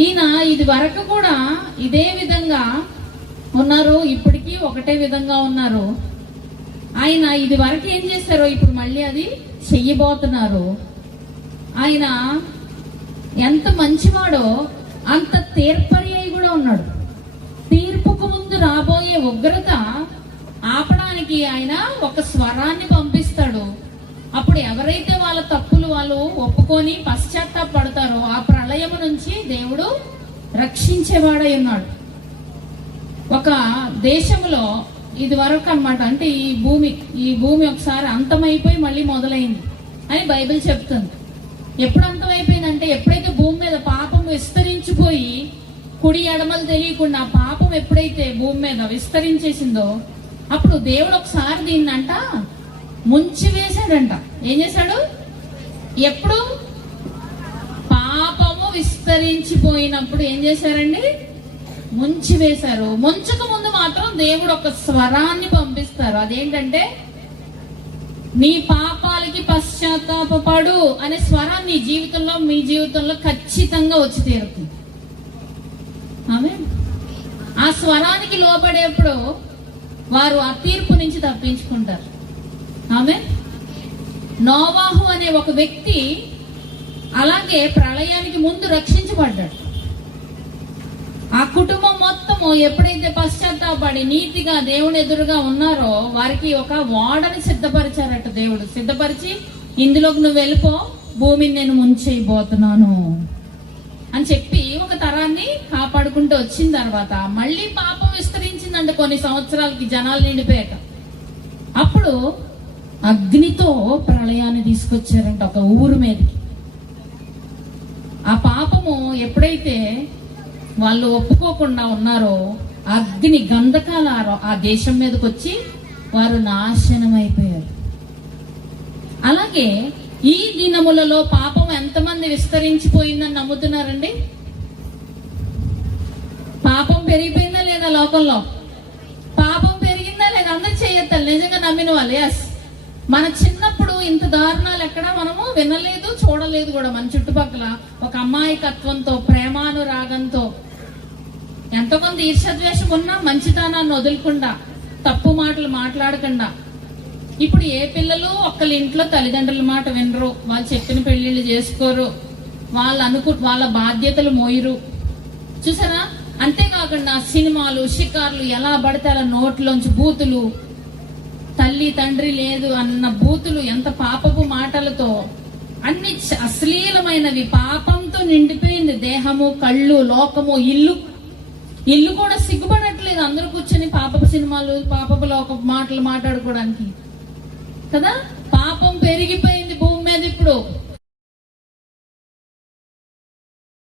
ఈయన ఇది వరకు కూడా ఇదే విధంగా ఉన్నారు, ఇప్పటికీ ఒకటే విధంగా ఉన్నారు. ఆయన ఇది వరకు ఏం చేశారో ఇప్పుడు మళ్ళీ అది చెయ్యబోతున్నారు. ఆయన ఎంత మంచివాడో అంత తీర్పర్యాయి కూడా ఉన్నాడు. తీర్పుకు ముందు రాబోయే ఉగ్రత ఆపడానికి ఆయన ఒక స్వరాన్ని పంపిస్తాడు. అప్పుడు ఎవరైతే వాళ్ళ తప్పులు వాళ్ళు ఒప్పుకొని పశ్చాత్తాపడతారో ఆ ప్రళయము నుంచి దేవుడు రక్షించేవాడై ఉన్నాడు. ఒక దేశంలో ఇది వరకు అన్నమాట, అంటే ఈ భూమి ఒకసారి అంతమైపోయి మళ్ళీ మొదలైంది అని బైబిల్ చెప్తుంది. ఎప్పుడు అంతమైపోయిందంటే ఎప్పుడైతే భూమి మీద పాపం విస్తరించిపోయి కుడి ఎడమలు తెలియకుండా పాపం ఎప్పుడైతే భూమి మీద విస్తరించేసిందో అప్పుడు దేవుడు ఒకసారి దీన్నంట ముంచి వేశాడంట. ఏం చేశాడు? ఎప్పుడు పాపము విస్తరించిపోయినప్పుడు ఏం చేశారండి? ముంచి వేశారు. ముంచక ముందు మాత్రం దేవుడు ఒక స్వరాన్ని పంపిస్తారు. అదేంటంటే నీ పాపాలకి పశ్చాత్తాపడు అనే స్వరాన్ని జీవితంలో మీ జీవితంలో ఖచ్చితంగా వచ్చి తీరుతుంది. ఆమేన్. ఆ స్వరానికి లోబడేప్పుడు వారు ఆ తీర్పు నుంచి తప్పించుకుంటారు. ఆమేన్. నోవాహు అనే ఒక వ్యక్తి అలాగే ప్రళయానికి ముందు రక్షించబడ్డాడు. ఆ కుటుంబం మొత్తము ఎప్పుడైతే పశ్చాత్తాపడి నీతిగా దేవుని ఎదురుగా ఉన్నారో వారికి ఒక ఓడని సిద్ధపరిచారట. దేవుడు సిద్ధపరిచి ఇందులోకి నువ్వు వెళ్ళిపో, భూమిని నేను ముంచేయబోతున్నాను అని చెప్పి ఒక తరాన్ని కాపాడుకుంటూ వచ్చిన తర్వాత మళ్ళీ పాపం విస్తరించిందంటే కొన్ని సంవత్సరాలకి జనాలు నిండిపోయాక అప్పుడు అగ్నితో ప్రళయాన్ని తీసుకొచ్చారంట ఒక ఊరు మీదకి. ఆ పాపము ఎప్పుడైతే వాళ్ళు ఒప్పుకోకుండా ఉన్నారో అగ్ని గంధకాలు ఆ దేశం మీదకి వచ్చి వారు నాశనం అయిపోయారు. అలాగే ఈ దినములలో పాపం ఎంతమంది విస్తరించిపోయిందని నమ్ముతున్నారండి? పాపం పెరిగిపోయిందా లేదా? లోకంలో పాపం పెరిగిందా లేదా? అందరు చేయొత్తాలి నిజంగా నమ్మిన వాళ్ళు. ఎస్, మన చిన్నప్పుడు ఇంత దారుణాలు ఎక్కడ మనము వినలేదు, చూడలేదు కూడా. మన చుట్టుపక్కల ఒక అమాయకత్వంతో ప్రేమానురాగంతో ఎంతో కొంత ఈర్ష్యద్వేషం ఉన్నా మంచితనాన్ని వదులుకుండా తప్పు మాటలు మాట్లాడకుండా. ఇప్పుడు ఏ పిల్లలు ఒక్కళ్ళ ఇంట్లో తల్లిదండ్రుల మాట వినరు, వాళ్ళు చెప్పిన పెళ్లిళ్ళు చేసుకోరు, వాళ్ళ బాధ్యతలు మోయరు. చూసారా? అంతేకాకుండా సినిమాలు షికార్లు ఎలా పడితే అలా నోట్లోంచి బూతులు, తల్లి తండ్రి లేదు అన్న బూతులు, ఎంత పాపపు మాటలతో అన్ని అశ్లీలమైనవి పాపంతో నిండిపోయింది దేహము, కళ్ళు, లోకము, ఇల్లు కూడా సిగ్గుపడట్లేదు. అందరూ కూర్చొని పాపపు సినిమాలు, పాపపు లోకపు మాటలు మాట్లాడుకోవడానికి కదా. పాపం పెరిగిపోయింది